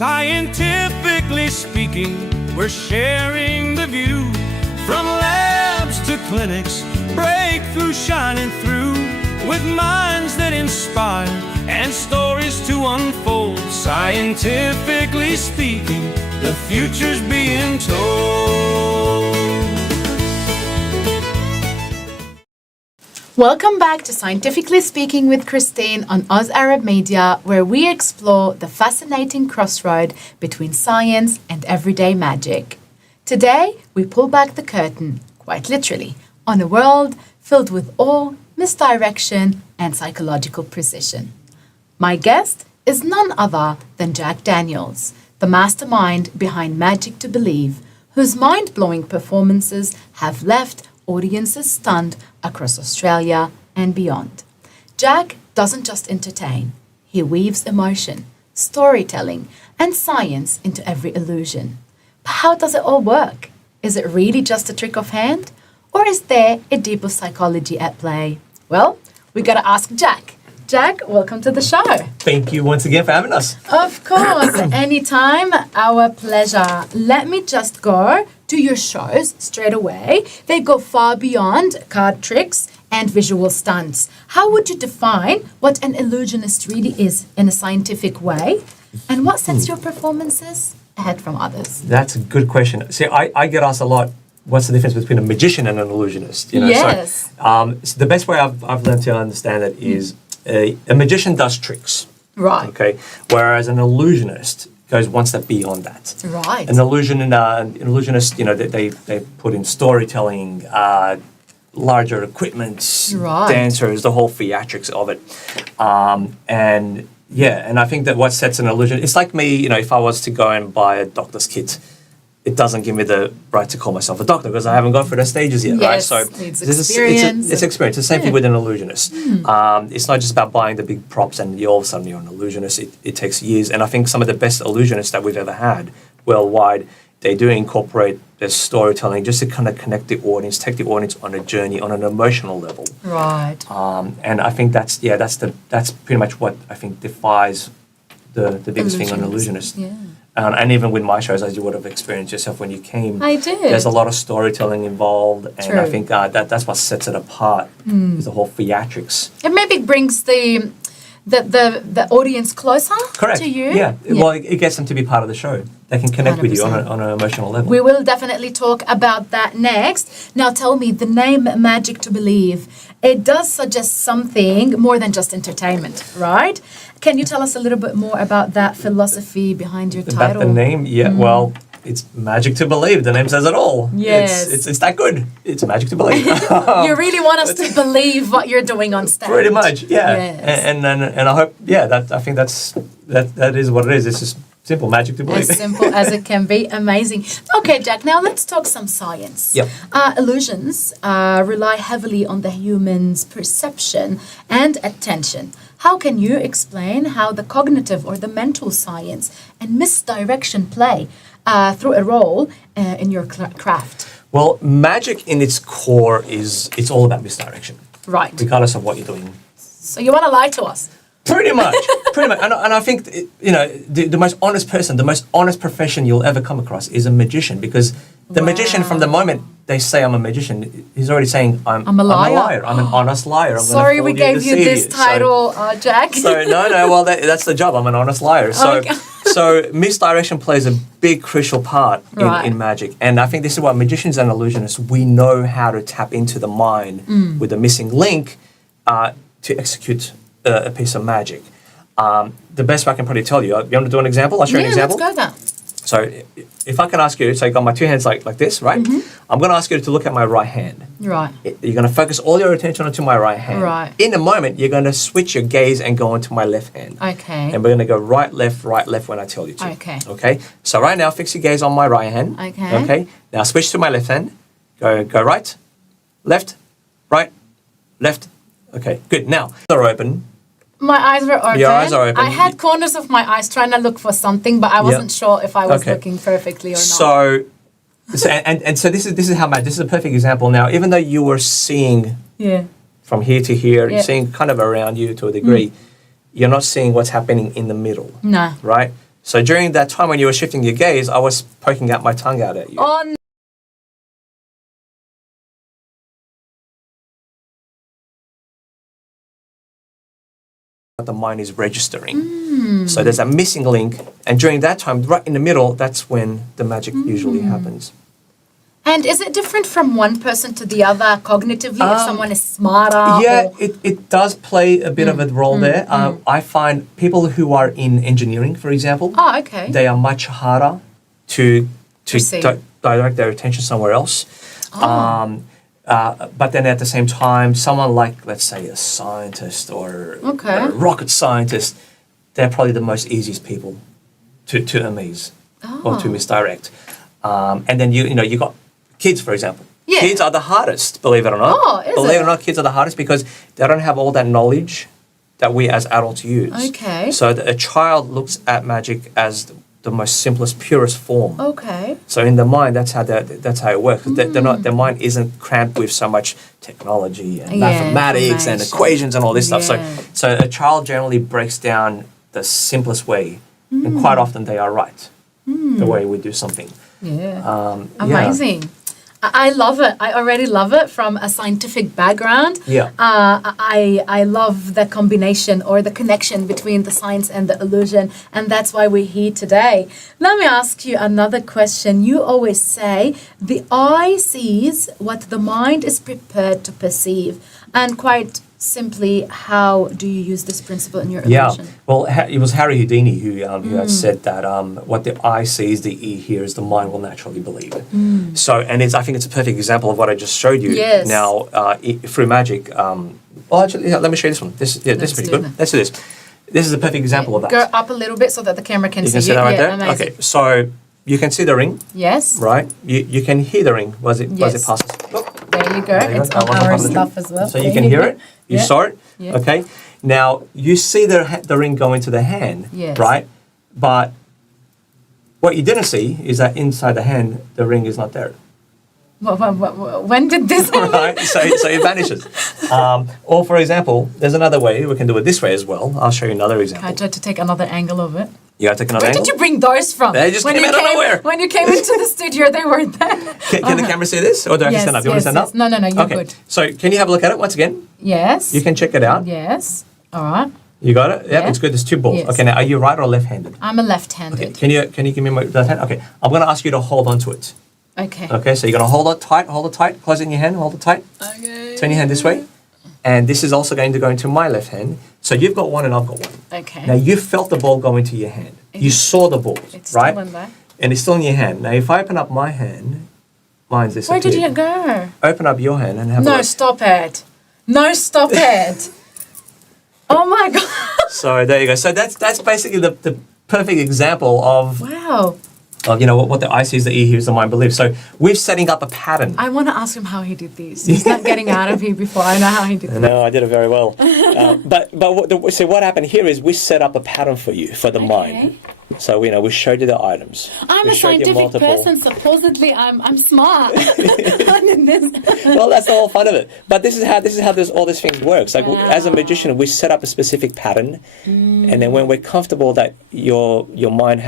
Scientifically speaking, we're sharing the view. From labs to clinics, breakthrough shining through, with minds that inspire and stories to unfold. Scientifically speaking, the future's being told. Welcome back to Scientifically Speaking with Christine on Oz Arab Media, where we explore the fascinating crossroad between science and everyday magic. Today, we pull back the curtain, quite literally, on a world filled with awe, misdirection, and psychological precision. My guest is none other than Jack Daniels, the mastermind behind Magic to Believe, whose mind-blowing performances have left audiences stunned across Australia and beyond. Jack doesn't just entertain, he weaves emotion, storytelling, and science into every illusion. But how does it all work? Is it really just a trick of hand? Or is there a deeper psychology at play? Well, we gotta ask Jack. Jack, welcome to the show. Thank you once again for having us. Of course, anytime, our pleasure. Let me just go to your shows straight away. They go far beyond card tricks and visual stunts. How would you define what an illusionist really is in a scientific way? And what sets your performances ahead from others? That's a good question. See, I get asked a lot, what's the difference between a magician and an illusionist? Yes. So the best way I've learned to understand it is a magician does tricks. Right. Okay. Whereas an illusionist goes one step beyond that. Right. An illusionist, they put in storytelling, larger equipment, Right. dancers, the whole theatrics of it. And I think that what sets an illusion, it's like me, if I was to go and buy a doctor's kit, it doesn't give me the right to call myself a doctor because I haven't gone through the stages yet, right? Yes, So it's experience. It's experience. It's the same thing with an illusionist. It's not just about buying the big props and all of a sudden you're an illusionist. It takes years. And I think some of the best illusionists that we've ever had worldwide, they do incorporate their storytelling just to kind of connect the audience, take the audience on a journey on an emotional level. Right. And I think that's pretty much what I think defies the biggest thing on an illusionist. Yeah. And even with my shows, as you would have experienced yourself when you came, I did. There's a lot of storytelling involved, and True. I think that's what sets it apart. Is the whole theatrics. It maybe brings the audience closer Correct. to you. Yeah. Well, it gets them to be part of the show. They can connect with you 100%. on an emotional level. We will definitely talk about that next. Now tell me, the name Magic to Believe, it does suggest something more than just entertainment, right? Can you tell us a little bit more about that philosophy behind your title? About the name, well, it's magic to believe. The name says it all. Yes. It's that good. It's magic to believe. You really want us to believe what you're doing on stage. Pretty much, yeah. Yes. And I hope, I think that is what it is. It's just simple, magic to believe. As simple as it can be. Amazing. Okay, Jack, now let's talk some science. Yep. Illusions rely heavily on the human's perception and attention. How can you explain how the cognitive or the mental science and misdirection play through a role in your craft? Well, magic in its core it's all about misdirection. Right. Regardless of what you're doing. So you want to lie to us? Pretty much. And I think, the most honest person, the most honest profession you'll ever come across is a magician, because the magician, from the moment they say I'm a magician, he's already saying I'm a liar. I'm an honest liar. Sorry we gave you this title, Jack. Well, that's the job. I'm an honest liar. So, Okay. so misdirection plays a big, crucial part Right. in magic. And I think this is what magicians and illusionists, we know how to tap into the mind with a missing link to execute a piece of magic. The best way I can probably tell you, you want to do an example? I'll show you an example. Let's go there. So if I can ask you, so you got my two hands like this, right? I'm going to ask you to look at my right hand. Right. You're going to focus all your attention onto my right hand. Right. In a moment, you're going to switch your gaze and go onto my left hand. Okay. And we're going to go right, left when I tell you to. Okay. Okay? So right now, fix your gaze on my right hand. Okay. Okay? Now switch to my left hand. Go right, left, right, left. Okay, good. Now, they're open. My eyes were open. Your eyes are open. I had corners of my eyes trying to look for something, but I wasn't sure if I was Okay. looking perfectly or not. So this is how this is a perfect example. Now, even though you were seeing Yeah. from here to here, Yeah. you're seeing kind of around you to a degree, you're not seeing what's happening in the middle, No. right? So during that time when you were shifting your gaze, I was poking out my tongue out at you. Oh, no. The mind is registering. So there's a missing link, and during that time, right in the middle, that's when the magic usually happens. And is it different from one person to the other cognitively if someone is smarter? Yeah, or- it does play a bit of a role there. I find people who are in engineering, for example, Oh, okay. they are much harder to Perceive. direct their attention somewhere else. But then at the same time, someone like, let's say, a scientist or Okay. a rocket scientist, they're probably the most easiest people to amaze or to misdirect. And then you got kids, for example. Yeah. Kids are the hardest, believe it or not. Oh, is believe it it? or not, kids are the hardest because they don't have all that knowledge that we as adults use. Okay. So a child looks at magic as the most simplest, purest form. Okay. So in the mind, that's how it works. They're not, their mind isn't cramped with so much technology and Yeah, mathematics and information. equations and all this stuff. Yeah. So a child generally breaks down the simplest way, and quite often they are right. The way we do something. Yeah. Yeah. Amazing. I love it. I already love it from a scientific background. Yeah. I love the combination or the connection between the science and the illusion, and that's why we're here today. Let me ask you another question. You always say the eye sees what the mind is prepared to perceive, and quite simply, how do you use this principle in your Yeah, illusion? well, it was Harry Houdini who had said that what the eye sees, the ear hears, the mind will naturally believe. So, and I think it's a perfect example of what I just showed you. Yes. Now, through magic. Well, actually, let me show you this one. This is Let's pretty do good. that. Let's do this. This is a perfect example of that. Go up a little bit so that the camera can You see can see that right Yeah, there. amazing. Okay, so you can see the ring, Yes. right? You can hear the ring as it Yes. passes. Oh. There you go. There you It's go. on That wasn't our part of the stuff thing. as well. So you can hear it. You Yeah. saw it. Yeah. Okay. Now you see the ring go into the hand, Yes. right? But what you didn't see is that inside the hand, the ring is not there, When did this happen? right? So it vanishes. Or for example, there's another way we can do it this way as well. I'll show you another I example. tried to take another angle of it. You gotta take another Where angle. did you bring those from? They just came out of nowhere. When you came into the studio, they weren't there. Can the camera see this, or do I have to stand up? Do you want to stand up? No, you're Okay. good. So can you have a look at it once again? Yes. You can check it out. Yes. All right. You got it? Yeah, Yeah. it's good. There's two balls. Yes. Okay, now are you right or left-handed? I'm a left-handed. Okay. Can you give me my left hand? Okay. I'm gonna ask you to hold on to it. Okay. Okay, so you're gonna hold it tight, close it in your hand, hold it tight. Okay. Turn your hand this way. And this is also going to go into my left hand. So you've got one and I've got one. Okay. Now you felt the ball go into your hand. You saw the ball, It's right? still in there. And it's still in your hand. Now if I open up my hand, mine's this. Where did you go? Open up your hand and have a No, look. stop it. No, stop it. Oh my God. So there you go. So that's basically the perfect example of Wow. what the eye sees, the ear hears, the mind believes. So we're setting up a pattern. I want to ask him how he did this. He's not getting out of here before I know how he did this. No, I did it very well. But what happened here is we set up a pattern for you for the mind. So we showed you the items. I'm We a showed you scientific multiple- person. Supposedly, I'm smart. I did this. Well, that's the whole fun of it. But this is how all these things works. Like as a Wow. magician, we set up a specific pattern, and then when we're comfortable that your mind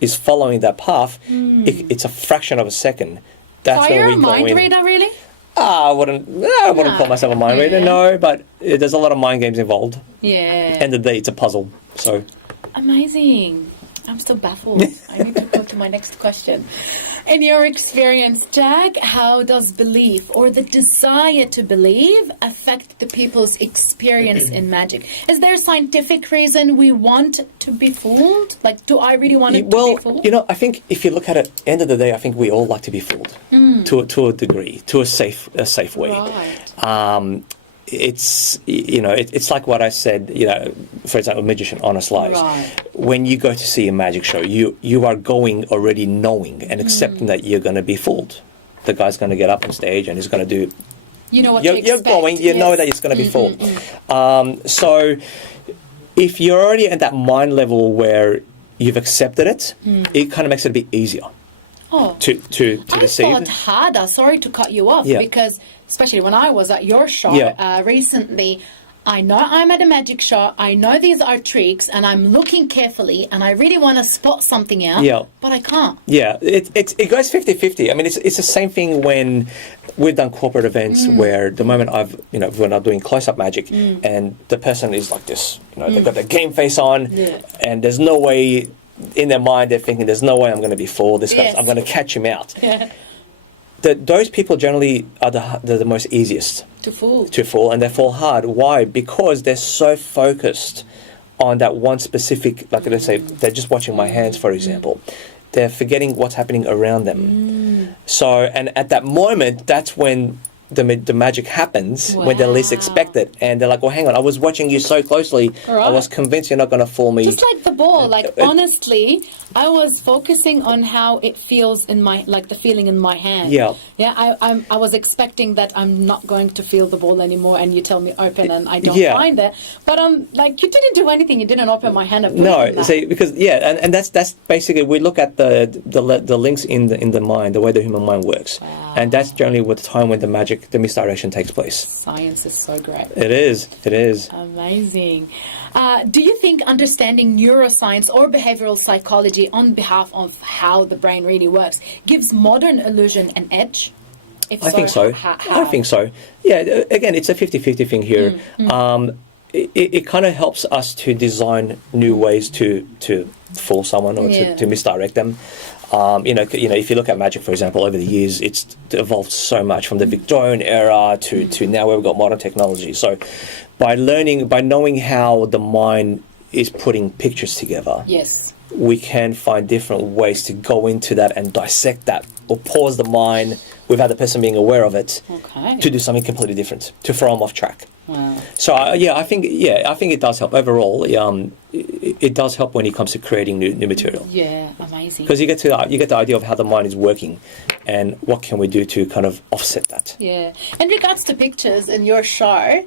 is following that path, it's a fraction of a second. That's So when you're we a go mind in. reader, really? I wouldn't call myself a mind reader, no, but there's a lot of mind games involved. Yeah. End of the day, it's a puzzle. So Amazing. I'm still baffled. I need to go to my next question. In your experience, Jack, how does belief or the desire to believe affect the people's experience in magic? Is there a scientific reason we want to be fooled? Like, do I really want to be fooled? I think if you look at it, end of the day, I think we all like to be fooled to a degree, to a safe way. Right. It's like what I said, for example, magician, honest lies. Right. When you go to see a magic show, you are going already knowing and accepting that you're going to be fooled. The guy's going to get up on stage and he's going to do. You know what You're to expect. going. You know that it's going to be fooled. So if you're already at that mind level where you've accepted it, it kind of makes it a bit easier to I deceive. thought harder, sorry to cut you off, Yeah. because especially when I was at your show Yeah. recently, I know I'm at a magic show, I know these are tricks, and I'm looking carefully, and I really want to spot something out, but I can't. Yeah, it goes 50-50. I mean, it's the same thing when we've done corporate events where the moment when I'm doing close-up magic and the person is like this, they've got their game face on and there's no way, in their mind they're thinking, there's no way I'm going to be fooled, this guy's, I'm going to catch him out. Yeah. Those people generally are the most easiest To fool. to fall, and they fall hard. Why? Because they're so focused on that one specific, like let's say they're just watching my hands, for example. They're forgetting what's happening around them. So, and at that moment, that's when the magic happens, when they least expect it. And they're like, well, hang on, I was watching you so closely. I was convinced you're not going to fool me. Just like the ball, honestly, I was focusing on how it feels in my, like the feeling in my hand. Yeah. Yeah, I was expecting that I'm not going to feel the ball anymore, and you tell me open and I don't find it. But like, you didn't do anything, you didn't open my hand and put it in that. See, because, and that's basically, we look at the links in the mind, the way the human mind works. Wow. And that's generally what the time when the misdirection takes place. Science is so great. It is. Amazing. Do you think understanding neuroscience or behavioral psychology on behalf of how the brain really works gives modern illusion an edge? I think so. I think so. Yeah, again, it's a 50-50 thing here. It kind of helps us to design new ways to fool someone or to misdirect them. If you look at magic, for example, over the years, it's evolved so much from the Victorian era to now where we've got modern technology. So by knowing how the mind is putting pictures together, we can find different ways to go into that and dissect that, or pause the mind without the person being aware of it to do something completely different, to throw them off track. Wow. So I think it does help overall. It does help when it comes to creating new material. Yeah, amazing. Because you get the idea of how the mind is working, and what can we do to kind of offset that. Yeah. In regards to pictures in your show,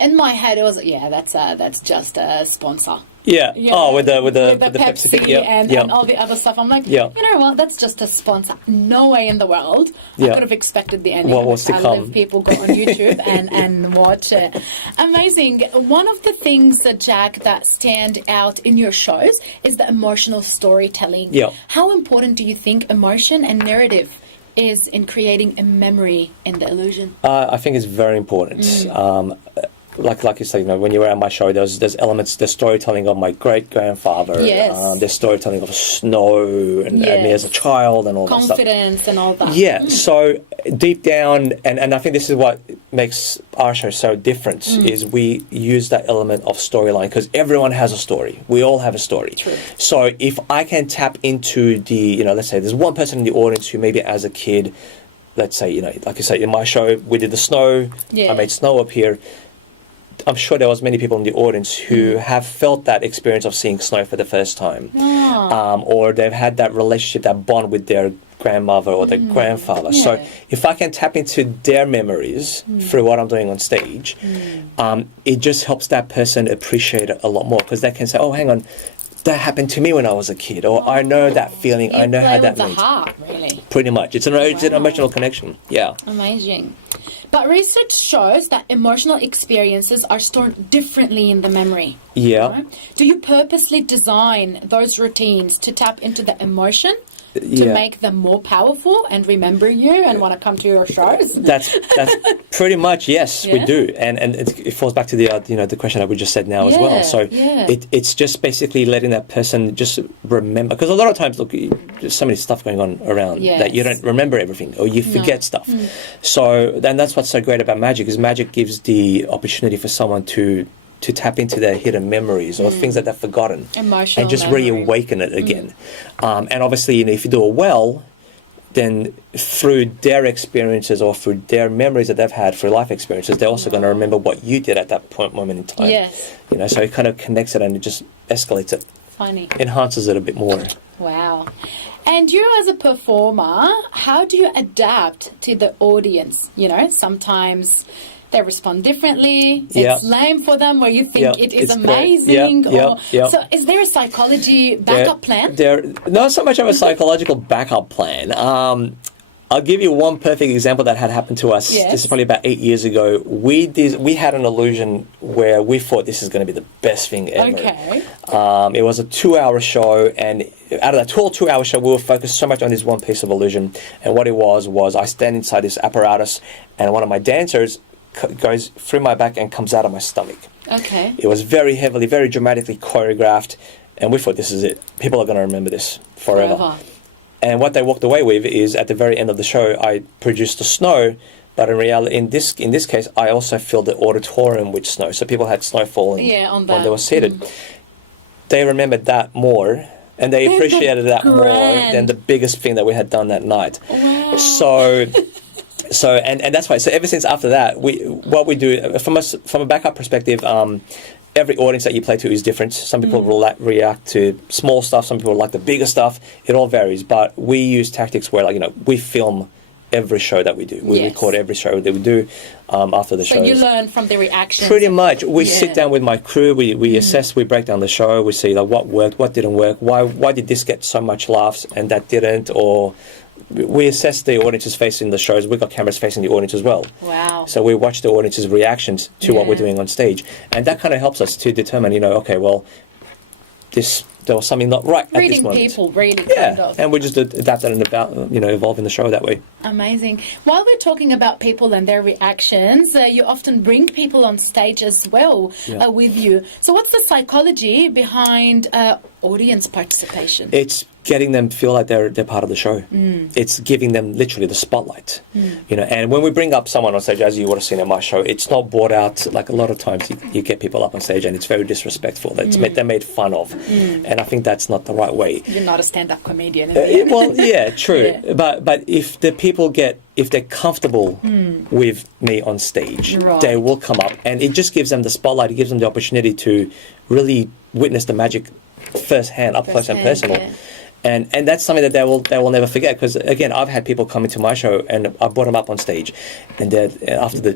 in my head it was that's just a sponsor. Yeah. Oh, with the Pepsi thing. And all the other stuff. I'm like, you know what? That's just a sponsor. No way in the world I could have expected the ending. What was to come? Live people go on YouTube and watch it. Amazing. One of the things Jack, that stand out in your shows is the emotional storytelling. Yeah. How important do you think emotion and narrative is in creating a memory in the illusion? I think it's very important. Like you say, when you were at my show, there's elements, there's storytelling of my great-grandfather. Yes. There's storytelling of snow and me as a child and all that stuff. Confidence and all that. Yeah, so deep down, and I think this is what makes our show so different, is we use that element of storyline, because everyone has a story. We all have a story. True. So if I can tap into let's say there's one person in the audience who maybe as a kid, let's say, like you say, in my show, we did the snow, I made snow appear. I'm sure there was many people in the audience who have felt that experience of seeing snow for the first time, or they've had that relationship, that bond with their grandmother or their grandfather. Yeah. So if I can tap into their memories through what I'm doing on stage, it just helps that person appreciate it a lot more, because they can say, oh, hang on, that happened to me when I was a kid, or I know that feeling, I know how that with means. the heart, really. Pretty much. It's an emotional connection. Yeah. Amazing. But research shows that emotional experiences are stored differently in the memory. Yeah. Right? Do you purposely design those routines to tap into the emotion to make them more powerful and remember you and want to come to your shows? That's pretty much, yes, we do, and it falls back to the question that we just said now as well. So it's just basically letting that person just remember, because a lot of times, look, there's so many stuff going on around that you don't remember everything, or you forget stuff. So then that's what's so great about magic, is magic gives the opportunity for someone to tap into their hidden memories or things that they've forgotten, emotional, and just memory. reawaken it again. And obviously, if you do it well, then through their experiences or through their memories that they've had, through life experiences, they're also going to remember what you did at that moment in time. Yes. So it kind of connects it and it just escalates it. Funny. Enhances it a bit more. Wow. And you as a performer, how do you adapt to the audience? Sometimes they respond differently. It's lame for them, where you think it is amazing. So is there a psychology backup plan? Not so much of a psychological backup plan. I'll give you one perfect example that had happened to us. Yes. This is probably about 8 years ago. We had an illusion where we thought this is going to be the best thing ever. Okay. It was a 2-hour show, and out of that whole 2-hour show, we were focused so much on this one piece of illusion. And what it was I stand inside this apparatus, and one of my dancers goes through my back and comes out of my stomach. Okay. It was very heavily, very dramatically choreographed, and we thought this is it. People are going to remember this forever. And what they walked away with is, at the very end of the show, I produced the snow, but in reality, in this case, I also filled the auditorium with snow. So people had snow falling on when they were seated. They remembered that more, and they appreciated that more than the biggest thing that we had done that night. Wow. So and that's why. So ever since after that, what we do from a backup perspective. Every audience that you play to is different. Some people will react to small stuff. Some people like the bigger stuff. It all varies. But we use tactics where, we film every show that we do. We record every show that we do after the show. So you learn from the reactions. Pretty much. We sit down with my crew. We assess. We break down the show. We see what worked, what didn't work. Why did this get so much laughs and that didn't? Or we assess the audiences facing the shows. We've got cameras facing the audience as well. Wow. So we watch the audience's reactions to what we're doing on stage. And that kind of helps us to determine, okay, well, there was something not right at this moment. Reading people, really, kind of. And we just adapt that and evolving the show that way. Amazing. While we're talking about people and their reactions, you often bring people on stage as well with you. So what's the psychology behind audience participation? It's getting them feel like they're part of the show. It's giving them literally the spotlight. And when we bring up someone on stage, as you would have seen at my show, it's not brought out like a lot of times you get people up on stage and it's very disrespectful. They're made fun of. And I think that's not the right way. You're not a stand-up comedian. Well, yeah, true. But if the people if they're comfortable with me on stage, they will come up, and it just gives them the spotlight. It gives them the opportunity to really witness the magic firsthand, up close and personal. Yeah. And that's something that they will never forget, because again, I've had people come into my show and I brought them up on stage, and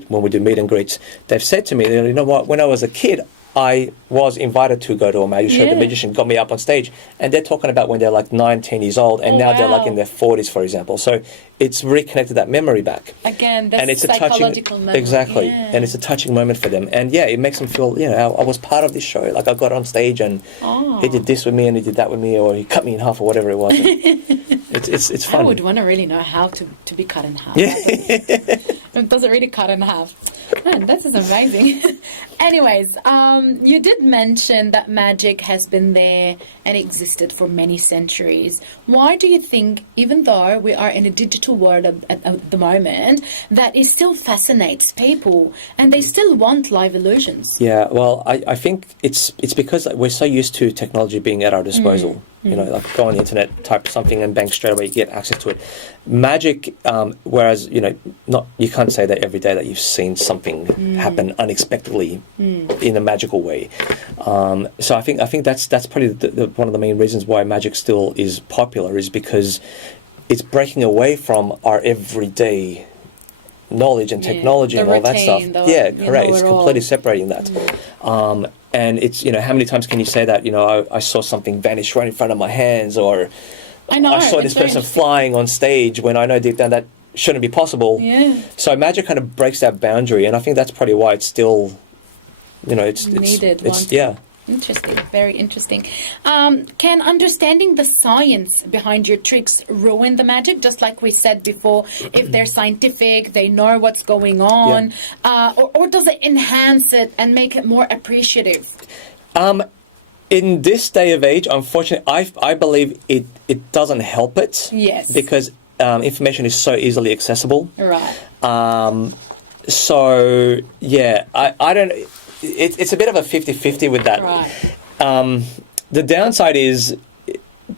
when we do meet and greets, they've said to me, you know what, when I was a kid, I was invited to go to a magic show. The magician got me up on stage, and they're talking about when they're like 9, 10 years old, and now they're like in their 40s, for example. So it's reconnected that memory back. Again, that's and it's psychological memory. Exactly. Yeah. And it's a touching moment for them. And it makes them feel, I was part of this show. Like I got on stage and he did this with me and he did that with me, or he cut me in half or whatever it was. It's fun. I would want to really know how to be cut in half. Yeah. It doesn't really cut in half. Man, this is amazing. Anyways, you did mention that magic has been there and existed for many centuries. Why do you think, even though we are in a digital world at the moment, that it still fascinates people and they still want live illusions? Yeah, well, I think it's because we're so used to technology being at our disposal. Like go on the internet, type something, and bang, straight away you get access to it. Magic, whereas you can't say that every day that you've seen something happen unexpectedly in a magical way. So I think that's probably one of the main reasons why magic still is popular, is because it's breaking away from our everyday knowledge and technology and all that stuff. Correct. It's completely separating that. And it's, how many times can you say that, I saw something vanish right in front of my hands, or I saw this person flying on stage, when I know deep down that shouldn't be possible. Yeah. So magic kind of breaks that boundary, and I think that's probably why it's still, it's needed. Interesting, very interesting. Can understanding the science behind your tricks ruin the magic? Just like we said before, if they're scientific, they know what's going on, or does it enhance it and make it more appreciative? In this day of age, unfortunately, I believe it doesn't help it. Yes. Because information is so easily accessible. Right. So, yeah, I don't... It's a bit of a 50-50 with that. Right. The downside is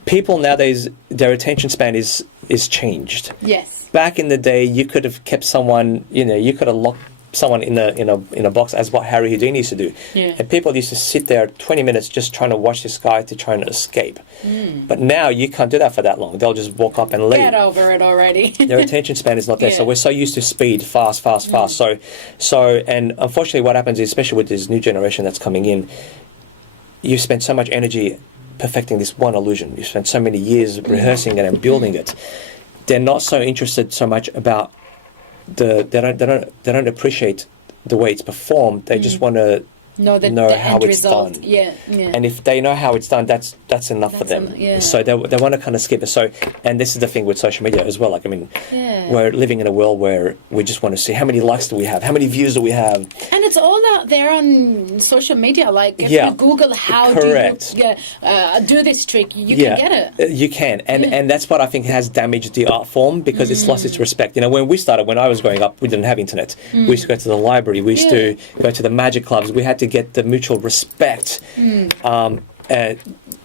people nowadays, their attention span is changed. Yes. Back in the day, you could have kept someone, you could have locked someone in a box, as what Harry Houdini used to do. Yeah. And people used to sit there 20 minutes just trying to watch this guy to try and escape. But now you can't do that for that long. They'll just walk up and leave. Get over it already. Their attention span is not there. So we're so used to speed, fast. So, and unfortunately what happens is, especially with this new generation that's coming in, you spend so much energy perfecting this one illusion. You spend so many years rehearsing it and building it. they're not so interested so much about they don't appreciate the way it's performed. They just want to know how it's done. Yeah. And if they know how it's done, that's enough for them. So they want to kind of skip it. So, and this is the thing with social media as well. Like, I mean, we're living in a world where we just want to see how many likes do we have, how many views do we have. And it's all out there on social media. Like, if you Google how do this trick, you can get it. You can. And that's what I think has damaged the art form, because it's lost its respect. You know, when I was growing up, we didn't have internet. We used to go to the library. We used to go to the magic clubs. We had to get the mutual respect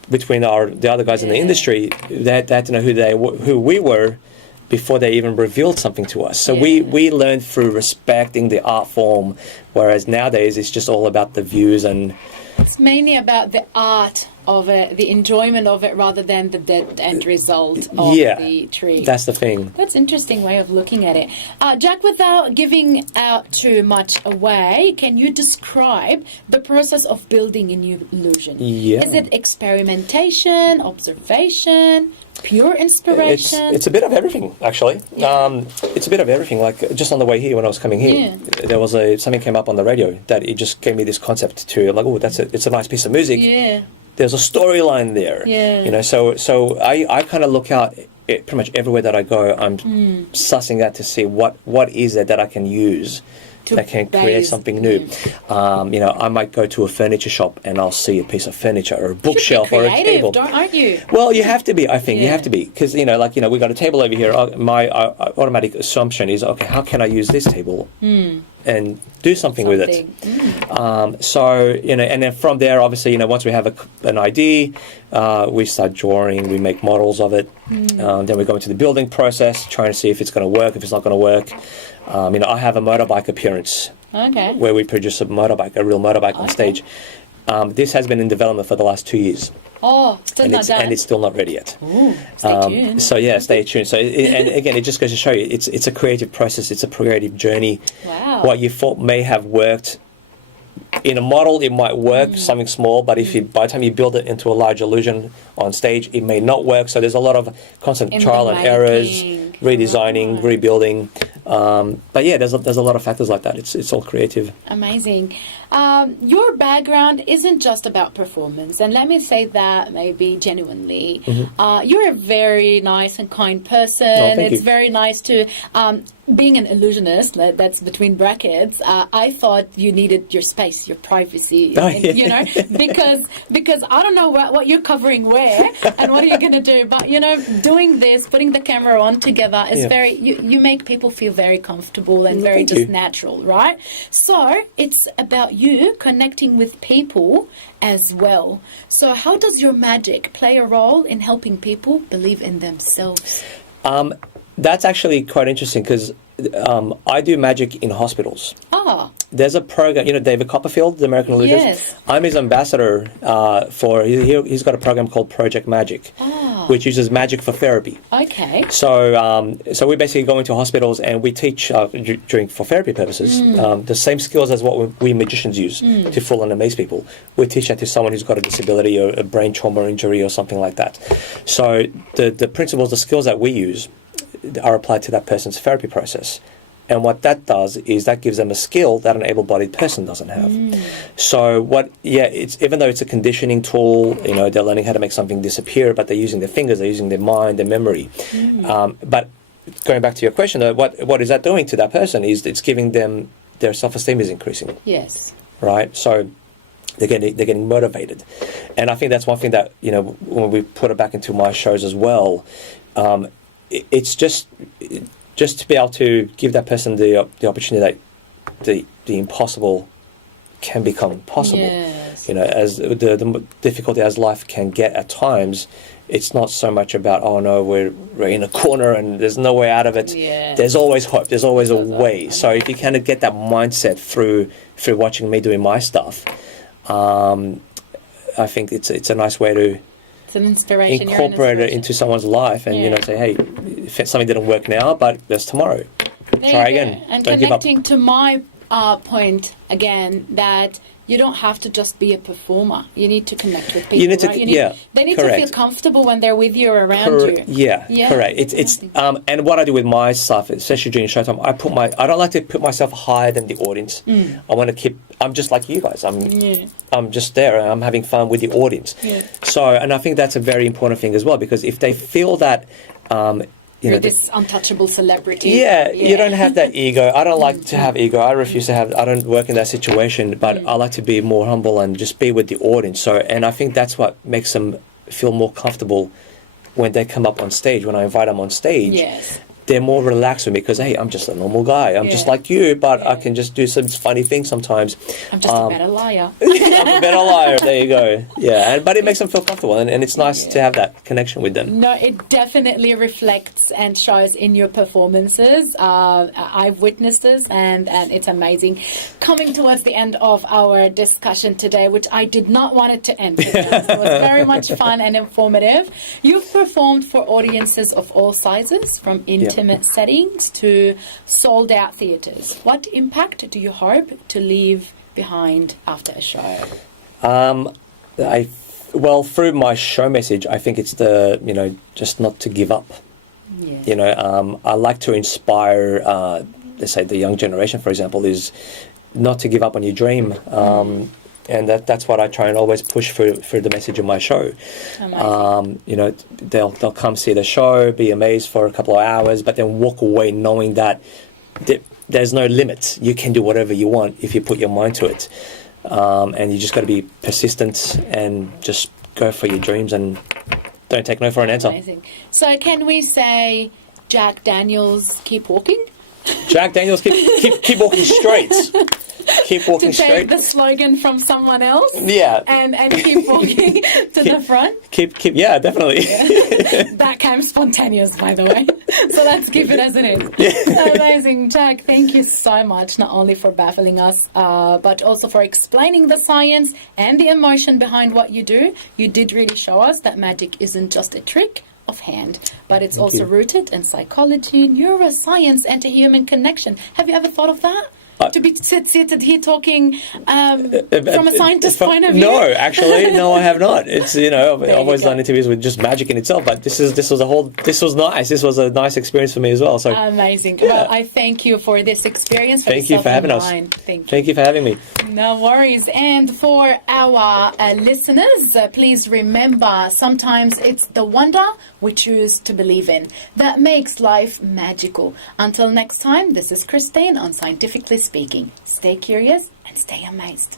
between the other guys in the industry. They had to know who we were before they even revealed something to us. So we learned through respecting the art form, whereas nowadays it's just all about the views, and it's mainly about the art of it, the enjoyment of it, rather than the end result of the trick. That's the thing. That's an interesting way of looking at it. Jack, without giving out too much away, can you describe the process of building a new illusion? Yeah. Is it experimentation, observation, pure inspiration? It's a bit of everything, actually. It's a bit of everything. Like, just on the way here, when I was coming here, there was something came up on the radio that it just gave me this concept to, like, oh, it's a nice piece of music. Yeah. There's a storyline there. Yeah. You know, so I kind of look out pretty much everywhere that I go. I'm sussing out to see what is it that I can use that can create something new. You know, I might go to a furniture shop and I'll see a piece of furniture or a bookshelf or a table. Aren't you? Well, you have to be. I think you have to be, because we got a table over here. My automatic assumption is, okay, how can I use this table and do something with it? So and then from there, obviously, once we have an idea, we start drawing. We make models of it. Then we go into the building process, trying to see if it's going to work, if it's not going to work. I have a motorbike appearance where we produce a real motorbike on stage. This has been in development for the last 2 years. Oh, still not done. And it's still not ready yet. Ooh, stay tuned. So stay tuned. So and again, it just goes to show you, it's a creative process. It's a creative journey. Wow. What you thought may have worked in a model, it might work, something small, but by the time you build it into a large illusion on stage, it may not work. So there's a lot of constant trial and errors, redesigning, rebuilding. But there's a lot of factors like that. It's all creative. Amazing. Your background isn't just about performance, and let me say that maybe genuinely. You're a very nice and kind person. Thank you. Very nice to being an illusionist. That's between brackets. I thought you needed your space, your privacy. Because I don't know what you're covering where and what are you going to do. But doing this, putting the camera on together is very. You make people feel very comfortable and very natural, right? So it's about you connecting with people as well. So how does your magic play a role in helping people believe in themselves? That's actually quite interesting, because I do magic in hospitals. There's a program, David Copperfield, the American illusionist. Yes. I'm his ambassador he's got a program called Project Magic, which uses magic for therapy. Okay. So we basically go into hospitals and we teach, for therapy purposes, the same skills as what we magicians use to fool and amaze people. We teach that to someone who's got a disability or a brain trauma injury or something like that. So the principles, the skills that we use are applied to that person's therapy process. And what that does is that gives them a skill that an able-bodied person doesn't have. So it's even though it's a conditioning tool, they're learning how to make something disappear, but they're using their fingers, they're using their mind, their memory. But going back to your question, though, what is that doing to that person is it's giving them, their self-esteem is increasing. Yes. Right? So they're getting motivated. And I think that's one thing that, when we put it back into my shows as well, it's just to be able to give that person the opportunity that the impossible can become possible. Yes. As the difficulty as life can get at times, it's not so much about, oh no, we're in a corner and there's no way out of it. Yeah. There's always hope. There's always a way. So if you kind of get that mindset through watching me doing my stuff, I think it's a nice way to It's an inspiration. incorporate it into someone's life and say, hey, if something didn't work now, but there's tomorrow. Try again. And Don't give up. connecting to my point again, that you don't have to just be a performer. You need to connect with people. You need to, right? They need correct. to feel comfortable when they're with you or around you. Yeah, correct. It's and what I do with my stuff, especially during showtime, I don't like to put myself higher than the audience. I want to keep. I'm just like you guys. I'm just there. And I'm having fun with the audience. Yeah. So, and I think that's a very important thing as well, because if they feel that. You're this untouchable celebrity. Yeah, you don't have that ego. I don't like to have ego. I refuse to have. I don't work in that situation. But I like to be more humble and just be with the audience. So, and I think that's what makes them feel more comfortable when they come up on stage. When I invite them on stage, they're more relaxed with me because, hey, I'm just a normal guy. I'm just like you, but I can just do some funny things sometimes. I'm just a better liar. I'm a better liar. There you go. Yeah, but it makes them feel comfortable, and it's nice to have that connection with them. No, it definitely reflects and shows in your performances. I've witnessed this, and it's amazing. Coming towards the end of our discussion today, which I did not want it to end. It was very much fun and informative. You've performed for audiences of all sizes, from intimate settings to sold-out theatres. What impact do you hope to leave behind after a show? Well, through my show message, I think it's just not to give up. Yeah. I like to inspire, let's say the young generation, for example, is not to give up on your dream. And that's what I try and always push for the message of my show. They'll come see the show, be amazed for a couple of hours, but then walk away knowing that there's no limits. You can do whatever you want if you put your mind to it. And you just got to be persistent and just go for your dreams and don't take no for an answer. Amazing. So can we say, Jack Daniels, keep walking? Jack Daniels, keep walking straight. Keep walking straight. To take the slogan from someone else. Yeah. And keep walking to the front. Yeah, definitely. Yeah. That came spontaneous, by the way. So let's keep it as it is. Yeah. Amazing. Jack, thank you so much, not only for baffling us, but also for explaining the science and the emotion behind what you do. You did really show us that magic isn't just a trick of hand, but it's also rooted in psychology, neuroscience, and a human connection. Have you ever thought of that? To be seated here talking from a scientist's point of view? No, actually, no, I have not. It's I've always done interviews with just magic in itself, but this was nice. This was a nice experience for me as well. So amazing. Yeah. Well, I thank you for this experience. Thank you for having us. Thank you for having me. No worries. And for our listeners, please remember, sometimes it's the wonder we choose to believe in that makes life magical. Until next time, this is Christine on Scientifically Speaking. Stay curious and stay amazed.